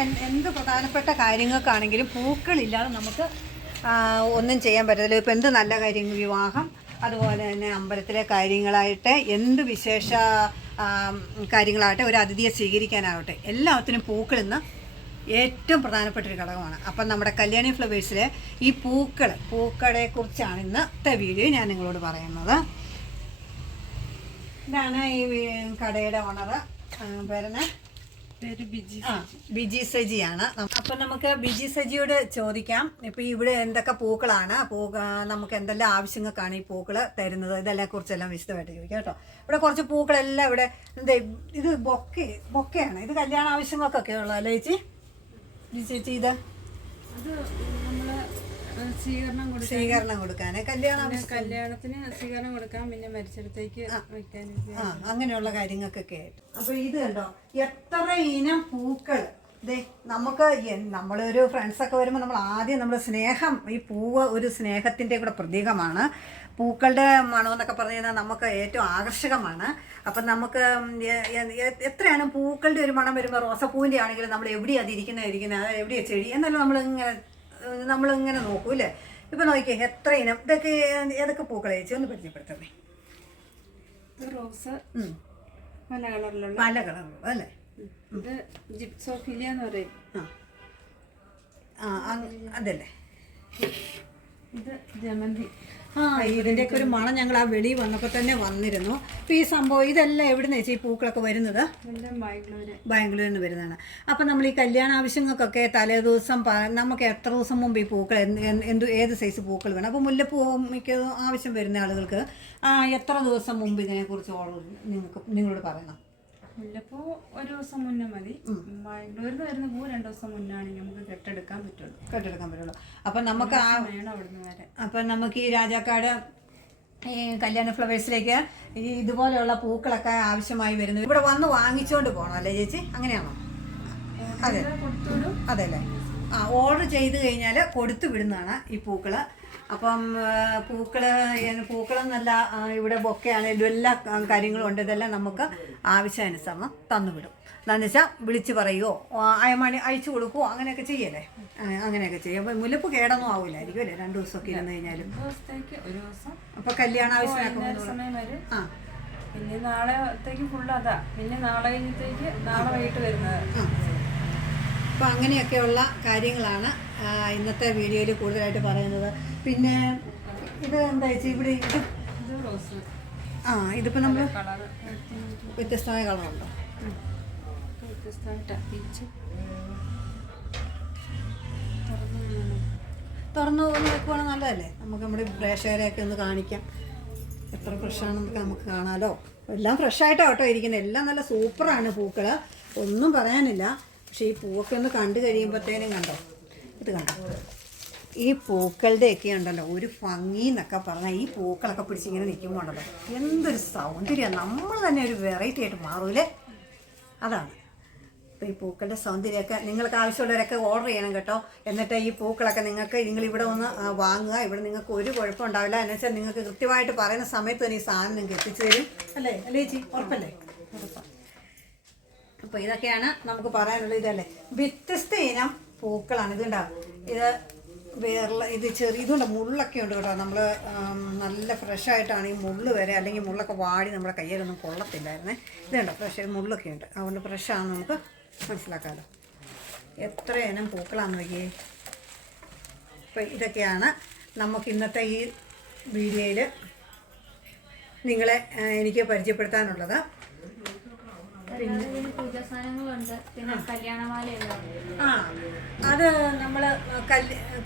എന്ത് പ്രധാനപ്പെട്ട കാര്യങ്ങൾക്കാണെങ്കിലും പൂക്കളില്ലാതെ നമുക്ക് ഒന്നും ചെയ്യാൻ പറ്റത്തില്ല. ഇപ്പം എന്ത് നല്ല കാര്യങ്ങൾ? വിവാഹം അതുപോലെ തന്നെ അമ്പലത്തിലെ കാര്യങ്ങളായിട്ട് എന്ത് വിശേഷ കാര്യങ്ങളാകട്ടെ ഒരു അതിഥിയെ സ്വീകരിക്കാനാവട്ടെ. എല്ലാത്തിനും പൂക്കൾ ഇന്ന് ഏറ്റവും പ്രധാനപ്പെട്ട ഒരു ഘടകമാണ്. അപ്പം നമ്മുടെ കല്യാണി ഫ്ലവേഴ്സിലെ ഈ പൂക്കൾ പൂക്കളെ കുറിച്ചാണ് ഇന്നത്തെ വീഡിയോ ഞാൻ നിങ്ങളോട് പറയുന്നത്. ഇതാണ് ഈ കടയുടെ ഓണർ പേരെന്നെ പേര് ബിജി സജിയാണ്. അപ്പൊ നമുക്ക് ബിജി സജിയോട് ചോദിക്കാം. ഇപ്പൊ ഇവിടെ എന്തൊക്കെ പൂക്കളാണ്? പൂ നമുക്ക് എന്തെല്ലാം ആവശ്യങ്ങൾക്കാണ് ഈ പൂക്കൾ തരുന്നത്? ഇതെല്ലാം കുറിച്ചെല്ലാം വിശദമായിട്ട് ചോദിക്കാം കേട്ടോ. ഇവിടെ കുറച്ച് പൂക്കളെല്ലാം ഇവിടെ എന്താ ഇത് ബൊക്കെ ബൊക്കെയാണ്. ഇത് കല്യാണ ആവശ്യങ്ങൾക്കൊക്കെ ഉള്ളത് അല്ലേ ചേച്ചി? ബിജി ചേച്ചി ഇത്? അത് നമ്മൾ സ്വീകരണം കൊടുക്കാൻ. സ്വീകരണം കൊടുക്കാൻ കല്യാണം കല്യാണത്തിന് സ്വീകരണം കൊടുക്കാൻ പിന്നെ മരിച്ചിടത്തേക്ക് ആ. അങ്ങനെയുള്ള കാര്യങ്ങൾക്കൊക്കെ ആയിട്ട്. അപ്പൊ ഇത് കണ്ടോ? എത്ര ഇനം പൂക്കൾ ദേ നമുക്ക് നമ്മളൊരു ഫ്രണ്ട്സൊക്കെ വരുമ്പോൾ നമ്മൾ ആദ്യം നമ്മൾ സ്നേഹം ഈ പൂവ് ഒരു സ്നേഹത്തിന്റെ കൂടെ പ്രതീകമാണ്. പൂക്കളുടെ മണമെന്നൊക്കെ പറഞ്ഞു കഴിഞ്ഞാൽ നമുക്ക് ഏറ്റവും ആകർഷകമാണ്. അപ്പം നമുക്ക് എത്രയാണ് പൂക്കളുടെ ഒരു മണം വരുമ്പോൾ റോസപ്പൂവിന്റെ ആണെങ്കിലും നമ്മൾ എവിടെയാണ് അത് ഇരിക്കുന്നത് ഇരിക്കുന്നത് എവിടെയാണ് ചെടി? എന്നാലും നമ്മളിങ്ങനെ ഏഹ് നമ്മളിങ്ങനെ നോക്കൂ അല്ലേ? ഇപ്പം നോക്കിയേ എത്ര ഇനം? ഇതൊക്കെ ഏതൊക്കെ പൂക്കളെ ചേച്ചി? ഒന്ന് പരിചയപ്പെടുത്തണേ. റോസ്. പല കളറിലുള്ള. പല കളറിലുള്ള അല്ലേ? ഇത് ജിപ്സോഫിലിയ എന്ന് പറയും. ആ. അതല്ലേ? ഇത് ജമന്തി. ആ. ഇതിന്റെയൊക്കെ ഒരു മണം ഞങ്ങൾ ആ വെളി വന്നപ്പോൾ തന്നെ വന്നിരുന്നു. അപ്പോൾ ഈ സംഭവം ഇതെല്ലാം എവിടുന്ന് വെച്ചാൽ ഈ പൂക്കളൊക്കെ വരുന്നത്? ബാംഗ്ലൂരിൽ നിന്ന് വരുന്നതാണ്. അപ്പോൾ നമ്മൾ ഈ കല്യാണ ആവശ്യങ്ങൾക്കൊക്കെ തലേ ദിവസം നമുക്ക് എത്ര ദിവസം മുമ്പ് ഈ പൂക്കൾ എന്ത് ഏത് സൈസ് പൂക്കൾ വേണം? അപ്പോൾ മുല്ലപ്പൂ മിക്ക ആവശ്യം വരുന്ന ആളുകൾക്ക് ആ എത്ര ദിവസം മുമ്പ് ഇതിനെക്കുറിച്ച് ഓർഡർ നിങ്ങൾക്ക് നിങ്ങളോട് പറയണം? മുല്ലപ്പൂ ഒരു ദിവസം മുന്നേ മതി. ബാംഗ്ലൂരിൽ നിന്ന് വരുന്ന പൂ രണ്ടു ദിവസം മുന്നാണ് നമുക്ക് കെട്ടെടുക്കാൻ പറ്റുള്ളൂ. കെട്ടെടുക്കാൻ പറ്റുള്ളൂ. അപ്പം നമുക്ക് ആ വേണം അവിടുന്ന് വരെ അപ്പം നമുക്ക് ഈ രാജാക്കാട് ഈ കല്യാണ ഫ്ലവേഴ്സിലേക്ക് ഈ ഇതുപോലെയുള്ള പൂക്കളൊക്കെ ആവശ്യമായി വരുന്നു ഇവിടെ വന്ന് വാങ്ങിച്ചുകൊണ്ട് പോകണം അല്ലേ ചേച്ചി? അങ്ങനെയാണോ? അതെ. അതെ അല്ലേ ആ ഓർഡർ ചെയ്ത് കഴിഞ്ഞാൽ കൊടുത്തു വിടുന്നതാണ് ഈ പൂക്കൾ അപ്പം പൂക്കൾ പൂക്കളെന്നല്ല ഇവിടെ ബൊക്കെയാണെങ്കിലും എല്ലാ കാര്യങ്ങളും ഉണ്ട്. ഇതെല്ലാം നമുക്ക് ആവശ്യാനുസരണം തന്നുവിടും. എന്താണെന്ന് വെച്ചാൽ വിളിച്ച് പറയുമോ അയമണി അയച്ചു കൊടുക്കുമോ അങ്ങനെയൊക്കെ ചെയ്യല്ലേ? അങ്ങനെയൊക്കെ ചെയ്യും. അപ്പം മുല്ലപ്പ് കേടൊന്നും ആവില്ലായിരിക്കും അല്ലേ? രണ്ട് ദിവസമൊക്കെ ഇരുന്ന് കഴിഞ്ഞാലും. ഒരു ദിവസം. അപ്പോൾ കല്യാണ വരും. ആ. പിന്നെ നാളത്തേക്ക് ഫുള്ള് അതാ. പിന്നെ നാളെ കഴിഞ്ഞത്തേക്ക് നാളെ വൈകിട്ട് വരുന്നത്. അപ്പം അങ്ങനെയൊക്കെയുള്ള കാര്യങ്ങളാണ് ഇന്നത്തെ വീഡിയോയിൽ കൂടുതലായിട്ട് പറയുന്നത്. പിന്നെ ഇത് എന്താ വെച്ചാൽ ഇവിടെ ഇത്? ആ ഇതിപ്പോൾ നമ്മൾ വ്യത്യസ്തമായ കളറുണ്ടോ? തുറന്നു ഒന്ന് വെക്കുവാണെങ്കിൽ നല്ലതല്ലേ? നമുക്ക് നമ്മുടെ പ്രേക്ഷകരെയൊക്കെ ഒന്ന് കാണിക്കാം. എത്ര ഫ്രഷാണെന്നൊക്കെ നമുക്ക് കാണാലോ. എല്ലാം ഫ്രഷായിട്ടാണ് കേട്ടോ ഇരിക്കുന്നത് എല്ലാം നല്ല സൂപ്പറാണ് പൂക്കൾ ഒന്നും പറയാനില്ല. പക്ഷേ ഈ പൂവൊക്കെ ഒന്ന് കണ്ടു കഴിയുമ്പോഴത്തേനും കണ്ടോ? ഇത് കണ്ടോ? ഈ പൂക്കളുടെയൊക്കെ ഉണ്ടല്ലോ ഒരു ഭംഗി എന്നൊക്കെ പറഞ്ഞാൽ ഈ പൂക്കളൊക്കെ പിടിച്ചിങ്ങനെ നിൽക്കുമ്പോൾ ഉണ്ടല്ലോ എന്തൊരു സൗന്ദര്യം. നമ്മൾ തന്നെ ഒരു വെറൈറ്റി ആയിട്ട് മാറൂലേ? അതാണ്. അപ്പോൾ ഈ പൂക്കളുടെ സൗന്ദര്യമൊക്കെ നിങ്ങൾക്ക് ആവശ്യമുള്ളവരൊക്കെ ഓർഡർ ചെയ്യണം കേട്ടോ. എന്നിട്ട് ഈ പൂക്കളൊക്കെ നിങ്ങൾക്ക് നിങ്ങൾ ഇവിടെ ഒന്ന് വാങ്ങുക. ഇവിടെ നിങ്ങൾക്ക് ഒരു കുഴപ്പം ഉണ്ടാവില്ല. എന്ന് വെച്ചാൽ നിങ്ങൾക്ക് കൃത്യമായിട്ട് പറയുന്ന സമയത്ത് തന്നെ ഈ സാധനം നിങ്ങൾക്ക് എത്തിച്ചു തരും. അല്ലേ അല്ലേ ചേച്ചി ഉറപ്പല്ലേ? ഉറപ്പാണ് അപ്പോൾ ഇതൊക്കെയാണ് നമുക്ക് പറയാനുള്ള ഇതല്ലേ. വ്യത്യസ്ത ഇനം പൂക്കളാണ്. ഇതുണ്ടാവും ഇത് വേറെ ഇത് ചെറിയ ഇതുകൊണ്ട് മുള്ളൊക്കെ ഉണ്ട് കേട്ടോ. നമ്മൾ നല്ല ഫ്രഷ് ആയിട്ടാണ് ഈ മുള്ള് വരെ അല്ലെങ്കിൽ മുള്ളൊക്കെ വാടി നമ്മുടെ കയ്യിലൊന്നും കൊള്ളത്തില്ലായിരുന്നേ. ഇത് കണ്ടോ? ഫ്രഷ് മുള്ളൊക്കെ ഉണ്ട്. അതുകൊണ്ട് ഫ്രഷാണെന്ന് നമുക്ക് മനസ്സിലാക്കാമല്ലോ എത്ര വയ്ക്കേ നോക്കിയേ. അപ്പോൾ ഇതൊക്കെയാണ് നമുക്ക് ഇന്നത്തെ ഈ വീഡിയോയിൽ നിങ്ങളെ എനിക്ക് പരിചയപ്പെടുത്താനുള്ളത് പിന്നെ പൂജാ സാധനങ്ങളുണ്ട് പിന്നെ കല്യാണമാലയുണ്ട് ആ അത് നമ്മൾ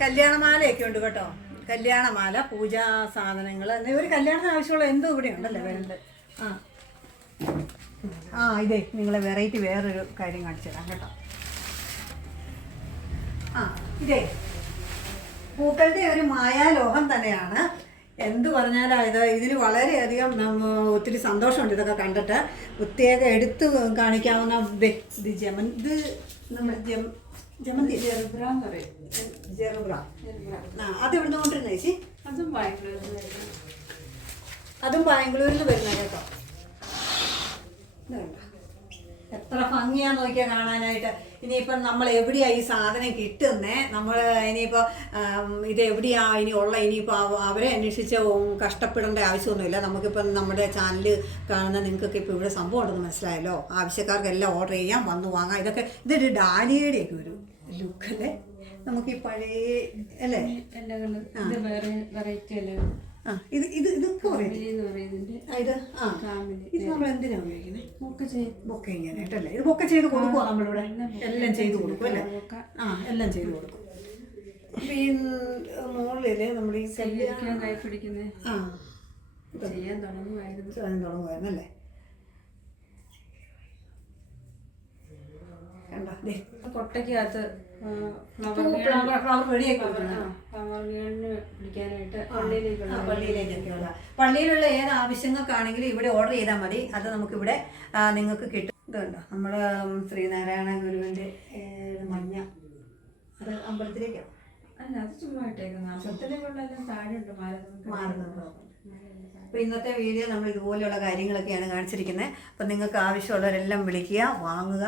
കല്യാണമാലയൊക്കെ ഉണ്ട് കേട്ടോ. കല്യാണമാല പൂജാ സാധനങ്ങൾ ഒരു കല്യാണത്തിന് ആവശ്യമുള്ള എന്തോ ഇവിടെ ഉണ്ടല്ലേ വരുന്നത് ആ. ആ ഇതേ നിങ്ങളെ വെറൈറ്റി വേറൊരു കാര്യം കാണിച്ചു തരാം കേട്ടോ. ആ ഇതേ. പൂക്കളുടെ ഒരു മായാലോകം തന്നെയാണ് എന്ത് പറഞ്ഞാലും ഇത്? ഇതിന് വളരെയധികം നമ്മ ഒത്തിരി സന്തോഷമുണ്ട് ഇതൊക്കെ കണ്ടിട്ട്. പ്രത്യേക എടുത്ത് കാണിക്കാവുന്ന ഇത് ജമൻ ഇത് നമ്മൾ ജം ജമന്തി പറയും. ജെറുബ്ര. ആ അത് എവിടെ കൊണ്ടിരുന്ന ചേച്ചി? അതും ബാംഗ്ലൂരിൽ നിന്ന് വരുന്നത്. അതും ബാംഗ്ലൂരിൽ വരുന്ന കേട്ടോ ഇത് കണ്ടോ? എത്ര ഭംഗിയാ നോക്കിയാൽ കാണാനായിട്ട്. ഇനിയിപ്പം നമ്മൾ എവിടെയാ ഈ സാധനം കിട്ടുന്നേ? നമ്മൾ ഇനിയിപ്പോൾ ഇത് എവിടെയാ ഇനി ഉള്ള ഇനിയിപ്പോൾ അവരെ അന്വേഷിച്ച് കഷ്ടപ്പെടേണ്ട ആവശ്യമൊന്നുമില്ല. നമുക്കിപ്പം നമ്മുടെ ചാനൽ കാണുന്ന നിങ്ങൾക്കൊക്കെ ഇപ്പോൾ ഇവിടെ സംഭവം ഉണ്ടെന്ന് മനസ്സിലായല്ലോ. ആവശ്യക്കാർക്കെല്ലാം ഓർഡർ ചെയ്യാം വന്ന് വാങ്ങാം. ഇതൊക്കെ ഇതൊരു ഡാലിയുടെയൊക്കെ ഒരു ലുക്കല്ലേ നമുക്ക് ഈ പഴയ അല്ലേ? ഇത് വേറെ വെറൈറ്റി ഇല ആ ഇത് ഇത് ഇതൊക്കെ പറയും എന്ന് പറയുന്നതിന്റെ ആ, ഇത്? ആ. ഇത് നമ്മൾ എന്തിനാ ഉപയോഗിക്കുന്നത് ചെയ്ത് ബൊക്കെ ഇത് ബൊക്ക ചെയ്ത് കൊടുക്കുമോ നമ്മളിവിടെ? എല്ലാം ചെയ്ത് കൊടുക്കും അല്ലേ? ആ എല്ലാം ചെയ്ത് കൊടുക്കും. ഈ മുകളിൽ നമ്മൾ ഈ കൈ പിടിക്കുന്നത് ആ. ചെയ്യാൻ തുടങ്ങുമായിരുന്നു തുടങ്ങുമായിരുന്നല്ലേ കണ്ടോ? കൊട്ടയ്ക്കകത്ത് ഫ്ലവർ റെഡിയാക്കി പിടിക്കാനായിട്ട് പള്ളിയിലേക്കൊക്കെയുള്ള പള്ളിയിലുള്ള ഏത് ആവശ്യങ്ങൾക്കാണെങ്കിലും ഇവിടെ ഓർഡർ ചെയ്താൽ മതി. അത് നമുക്കിവിടെ ഇവിടെ നിങ്ങൾക്ക് കിട്ടും. ഇതുണ്ടോ? നമ്മുടെ ഉം, ശ്രീനാരായണ ഗുരുവിന്റെ മഞ്ഞ. അത് അമ്പലത്തിലേക്കാണ് അല്ല അത് ചുമ്മാ ഇട്ടേക്കുന്ന അമ്പലത്തിലേക്കുള്ള എല്ലാം താഴെ ഉണ്ട് മാരതം മാറുന്നത് അപ്പോൾ ഇന്നത്തെ വീഡിയോ നമ്മൾ ഇതുപോലെയുള്ള കാര്യങ്ങളൊക്കെയാണ് കാണിച്ചിരിക്കുന്നത്. അപ്പം നിങ്ങൾക്ക് ആവശ്യമുള്ളവരെല്ലാം വിളിക്കുക വാങ്ങുക.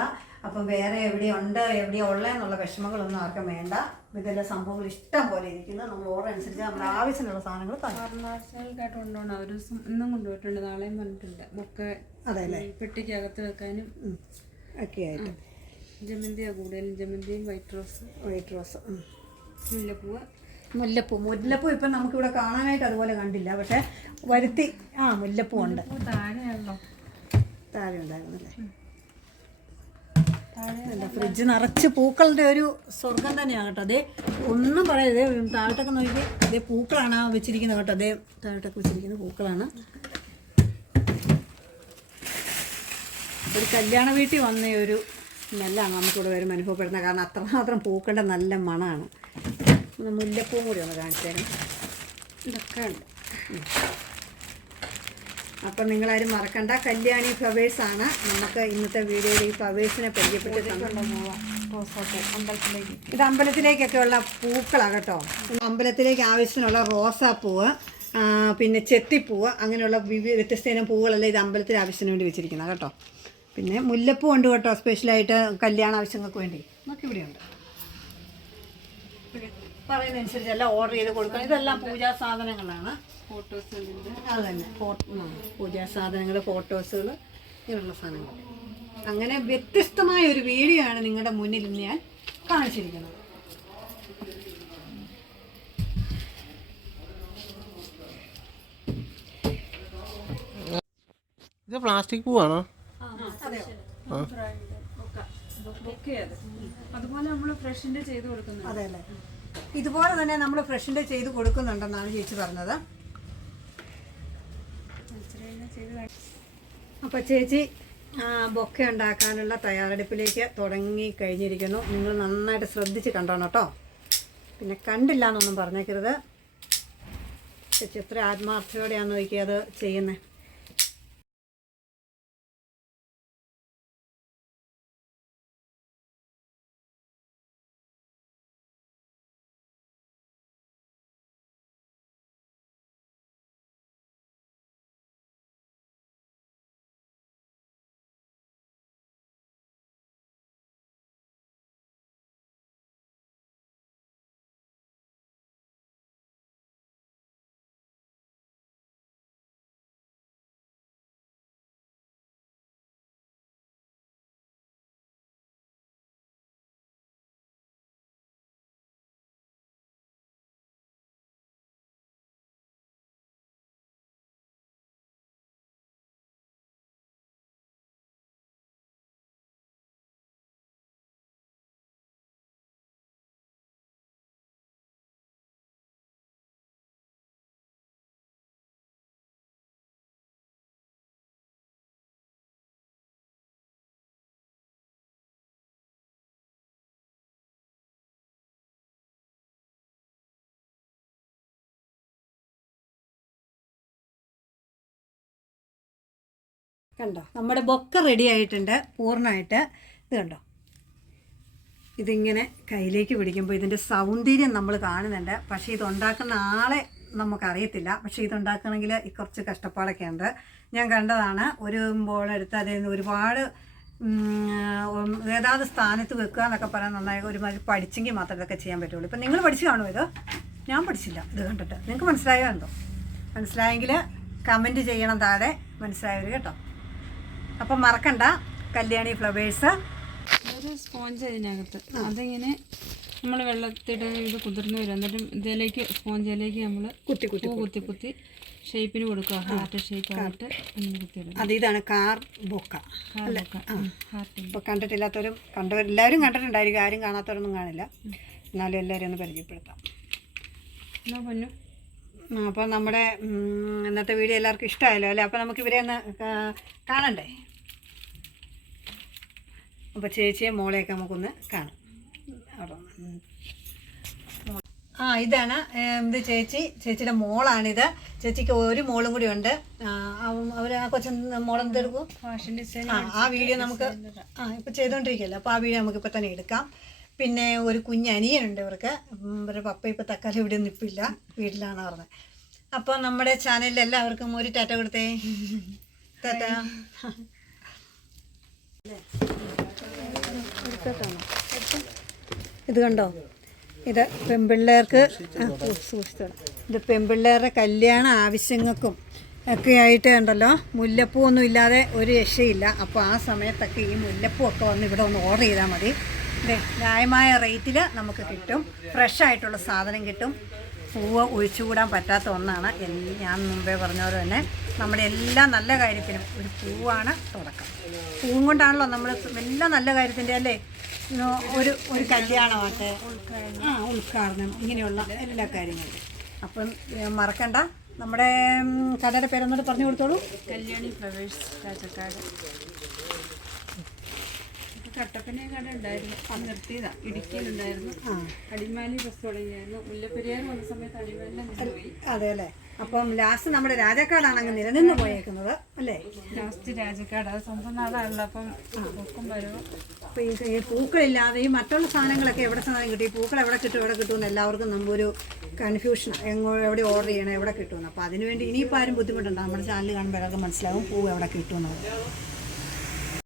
അപ്പം വേറെ എവിടെയുണ്ട് എവിടെ ഉള്ളതെന്നുള്ള വിഷമങ്ങളൊന്നും ആർക്കും വേണ്ട. ഇതെല്ലാം സംഭവങ്ങൾ ഇഷ്ടം പോലെ ഇരിക്കുന്നത് നമ്മൾ ഓർഡർ അനുസരിച്ച് നമ്മുടെ ആവശ്യമുള്ള സാധനങ്ങൾ കൊണ്ടുപോകണം ഒരു ദിവസം ഇന്നും കൊണ്ടുപോയിട്ടുണ്ട്. നാളെയും പറഞ്ഞിട്ടുണ്ട് ബൊക്കെ അതെ അല്ലേ? അകത്ത് പെട്ടിക്കകത്ത് വെക്കാനും ഒക്കെ ആയിട്ട്. ജമന്തിയാണ് കൂടുതലും. ജമന്തിയും വൈറ്റ് റോസ്. White rose. മുല്ലപ്പൂവ്. മുല്ലപ്പൂ. മുല്ലപ്പൂ ഇപ്പം നമുക്കിവിടെ കാണാനായിട്ട് അതുപോലെ കണ്ടില്ല. പക്ഷേ വരുത്തി ആ മുല്ലപ്പൂ ഉണ്ട് താഴെയാണല്ലോ താഴെ ഉണ്ടായിരുന്നല്ലേ ഫ്രിഡ്ജ് നിറച്ച് പൂക്കളുടെ ഒരു സ്വർഗം തന്നെയാണ് കേട്ടോ. അതേ ഒന്നും പറയരുത് താഴോട്ടൊക്കെ നോക്കി അതേ പൂക്കളാണ് വെച്ചിരിക്കുന്നത് കേട്ടോ. അതേ താഴോട്ടൊക്കെ വെച്ചിരിക്കുന്ന പൂക്കളാണ്. ഒരു കല്യാണ വീട്ടിൽ വന്ന ഒരു സ്മെല്ലാണ് നമുക്കിവിടെ വരുമ്പോൾ അനുഭവപ്പെടുന്നത്. കാരണം അത്രമാത്രം പൂക്കളുടെ നല്ല മണമാണ്. ഒന്ന് മുല്ലപ്പൂവും കൂടി ഒന്ന് കാണിച്ചേക്കണം ഇതൊക്കെ ഉണ്ട്. അപ്പം നിങ്ങളാരും മറക്കണ്ട. കല്യാണി ഫ്ലവേഴ്സാണ് നമുക്ക് ഇന്നത്തെ വീഡിയോയിൽ ഈ ഫ്ലവേഴ്സിനെ പരിചയപ്പെട്ട് തന്നത്. റോസാപ്പൂ. അമ്പലത്തിലേക്ക്. ഇത് അമ്പലത്തിലേക്കൊക്കെയുള്ള പൂക്കളാണ് കേട്ടോ. അമ്പലത്തിലേക്ക് ആവശ്യത്തിനുള്ള റോസാപ്പൂവ് പിന്നെ ചെത്തിപ്പൂവ് അങ്ങനെയുള്ള വിവിധ വ്യത്യസ്ത ഇനം പൂവുകളെല്ലാം ഇത് അമ്പലത്തിൽ ആവശ്യത്തിന് വേണ്ടി വെച്ചിരിക്കുന്നത് കേട്ടോ. പിന്നെ മുല്ലപ്പൂ ഉണ്ട് കേട്ടോ സ്പെഷ്യലായിട്ട് കല്യാണ ആവശ്യങ്ങൾക്ക് വേണ്ടി. നമുക്ക് ഇവിടെയുണ്ട്. പറയുന്നതനുസരിച്ച് എല്ലാം ഓർഡർ ചെയ്ത് കൊടുക്കണം ഇതെല്ലാം പൂജാ സാധനങ്ങളാണ്. അത് തന്നെ ഫോട്ടോ പൂജാ സാധനങ്ങൾ ഫോട്ടോസുകൾ ഇങ്ങനെയുള്ള സാധനങ്ങൾ അങ്ങനെ വ്യത്യസ്തമായ ഒരു വീഡിയോ ആണ് നിങ്ങളുടെ മുന്നിൽ ഇന്ന് ഞാൻ കാണിച്ചിരിക്കുന്നത്. ഇത് പ്ലാസ്റ്റിക് പൂവാണോ? അതുപോലെ നമ്മൾ ഫ്രഷിന്റെ ചെയ്ത് അതെ അല്ലേ ഇതുപോലെ തന്നെ നമ്മൾ ഫ്രഷിന്റെ ചെയ്ത് കൊടുക്കുന്നുണ്ടെന്നാണ് ചേച്ചി പറഞ്ഞത്. അപ്പോൾ ചേച്ചി ബൊക്കെ ഉണ്ടാക്കാനുള്ള തയ്യാറെടുപ്പിലേക്ക് തുടങ്ങി കഴിഞ്ഞിരിക്കുന്നു. നിങ്ങൾ നന്നായിട്ട് ശ്രദ്ധിച്ച് കണ്ടോണം കേട്ടോ. പിന്നെ കണ്ടില്ല എന്നൊന്നും പറഞ്ഞേക്കരുത്. ചേച്ചി എത്ര ആത്മാർത്ഥയോടെയാണ് നോക്കിയത് ചെയ്യുന്നത് കണ്ടോ? നമ്മുടെ ബൊക്ക റെഡി ആയിട്ടുണ്ട്. പൂർണമായിട്ട്. ഇത് കണ്ടോ? ഇതിങ്ങനെ കയ്യിലേക്ക് പിടിക്കുമ്പോൾ ഇതിന്റെ സൗന്ദര്യം നമ്മൾ കാണുന്നുണ്ട്. പക്ഷേ ഇതുണ്ടാക്കുന്ന ആളെ നമുക്കറിയത്തില്ല. പക്ഷേ ഇതുണ്ടാക്കണമെങ്കിൽ കുറച്ച് കഷ്ടപ്പാടൊക്കെ ഉണ്ട്. ഞാൻ കണ്ടതാണ്. ഒരു ബോളെടുത്ത് അതിൽ നിന്ന് ഒരുപാട് ഏതാത് സ്ഥാനത്ത് വെക്കുക എന്നൊക്കെ പറയാൻ നന്നായി ഒരുമാതിരി പഠിച്ചെങ്കിൽ മാത്രമേ ഇതൊക്കെ ചെയ്യാൻ പറ്റുള്ളൂ. ഇപ്പം നിങ്ങൾ പഠിച്ചു കാണുമോ ഇത്? ഞാൻ പഠിച്ചില്ല ഇത് കണ്ടിട്ട്. നിങ്ങൾക്ക് മനസ്സിലായോ എന്തോ? മനസ്സിലായെങ്കിൽ കമന്റ് ചെയ്യണം താഴെ. മനസ്സിലായവർ കേട്ടോ. അപ്പം മറക്കണ്ട. കല്യാണി ഫ്ലവേഴ്സ്. ഒരു സ്പോഞ്ച് അതിനകത്ത്. അതിങ്ങനെ നമ്മൾ വെള്ളത്തിട്ട് ഇത് കുതിർന്ന് വരും. എന്നിട്ട് ഇതിലേക്ക് സ്പോഞ്ചിലേക്ക് നമ്മൾ കുത്തി കുത്തി കുത്തി. കുത്തി ഷേപ്പിന് കൊടുക്കുക. ഹാർട്ട് ഷേപ്പ് ആയിട്ട് അത് ഇതാണ് കാർ ബൊക്ക. ഇപ്പോൾ കണ്ടിട്ടില്ലാത്തവരും കണ്ടവർ എല്ലാവരും കണ്ടിട്ടുണ്ടായിരിക്കും. ആരും കാണാത്തവരൊന്നും കാണില്ല. എന്നാലും എല്ലാവരും ഒന്ന് പരിചയപ്പെടുത്താം. എന്നാ പൊന്നു? അപ്പോൾ നമ്മുടെ ഇന്നത്തെ വീഡിയോ എല്ലാവർക്കും ഇഷ്ടമായല്ലോ അല്ലേ? അപ്പോൾ നമുക്ക് ഇവരെ ഒന്ന് കാണണ്ടേ? അപ്പോൾ ചേച്ചിയെ മോളെയൊക്കെ നമുക്കൊന്ന് കാണാം. ആ ഇതാണ് ഇത് ചേച്ചി ചേച്ചിയുടെ മോളാണിത്. ചേച്ചിക്ക് ഒരു മോളും കൂടി ഉണ്ട്. അവർ ആ കൊച്ചു മോളെന്തെടുക്കും ഫാഷൻ ഡിസൈൻ ആ വീഡിയോ നമുക്ക് ആ ഇപ്പം ചെയ്തുകൊണ്ടിരിക്കുകയല്ലോ അപ്പോൾ ആ വീഡിയോ നമുക്ക് ഇപ്പം തന്നെ എടുക്കാം. പിന്നെ ഒരു കുഞ്ഞനിയനുണ്ട് ഇവർക്ക്. ഇവരുടെ പപ്പ ഇപ്പം തക്കാലം ഇവിടെ നിൽപ്പില്ല വീട്ടിലാണ് പറഞ്ഞത് അപ്പോൾ നമ്മുടെ ചാനലിൽ എല്ലാവർക്കും ഒരു ടാറ്റ കൊടുത്തേ. ടാറ്റ. ഇത് കണ്ടോ? ഇത് പെൺപിള്ളേർക്ക്. ഇത് പെൺപിള്ളേരുടെ കല്യാണ ആവശ്യങ്ങൾക്കും ഒക്കെ ആയിട്ട് ഉണ്ടല്ലോ മുല്ലപ്പൂ ഒന്നും ഇല്ലാതെ ഒരു രക്ഷയില്ല. അപ്പോൾ ആ സമയത്തൊക്കെ ഈ മുല്ലപ്പൂ ഒക്കെ വന്ന് ഇവിടെ ഒന്ന് ഓർഡർ ചെയ്താൽ മതി. ന്യായമായ റേറ്റിൽ നമുക്ക് കിട്ടും. ഫ്രഷ് ആയിട്ടുള്ള സാധനം കിട്ടും. പൂവ് ഒഴിച്ചുകൂടാൻ പറ്റാത്ത ഒന്നാണ് ഞാൻ മുമ്പേ പറഞ്ഞ പോലെ തന്നെ നമ്മുടെ എല്ലാ നല്ല കാര്യത്തിനും ഒരു പൂവാണ് തുടക്കം. പൂവും കൊണ്ടാണല്ലോ നമ്മൾ എല്ലാ നല്ല കാര്യത്തിന്റെ അല്ലേ? ഒരു ഒരു കല്യാണമാട്ടെ ആ ഉദ്ഘാടനം ഇങ്ങനെയുള്ള എല്ലാ കാര്യങ്ങളും അപ്പം മറക്കണ്ട. നമ്മുടെ കടയുടെ പേരൊന്നോട് പറഞ്ഞു കൊടുത്തോളൂ. കല്യാണി ഫ്ലവേഴ്സ് കാച്ചക്കാട് ഇത് കട്ടപ്പന കട ഉണ്ടായിരുന്നു. അത് നിർത്തിയതാ. ഇടുക്കിയിലുണ്ടായിരുന്നു. അടിമാലി ബസ് തുടങ്ങിയായിരുന്നു. മുല്ലപ്പെരിയാർ വന്ന സമയത്ത് അടിമാലിനെ നിന്ന് പോയി അതെ അല്ലേ? അപ്പം ലാസ്റ്റ് നമ്മുടെ രാജാക്കാടാണ് അങ്ങ് നിലനിന്ന് പോയേക്കുന്നത് അല്ലേ? ലാസ്റ്റ് രാജക്കാട്. അത് സ്വന്തം നാടാണല്ലോ. അപ്പം പൂക്കും വരവും ഈ പൂക്കളില്ലാതെ ഈ മറ്റുള്ള സാധനങ്ങളൊക്കെ എവിടെ സാധനം കിട്ടി. പൂക്കൾ എവിടെ കിട്ടും എവിടെ കിട്ടുമെന്ന് എല്ലാവർക്കും നമ്മൊരു കൺഫ്യൂഷൻ എങ്ങോ എവിടെ ഓർഡർ ചെയ്യണം എവിടെ കിട്ടുമെന്ന് അപ്പോൾ അതിനുവേണ്ടി ഇനിയിപ്പോൾ ആരും ബുദ്ധിമുട്ടുണ്ടാകും നമ്മുടെ ചാനൽ കാണുമ്പോഴൊക്കെ മനസ്സിലാവും. പൂ എവിടെ കിട്ടുമെന്നുള്ളത്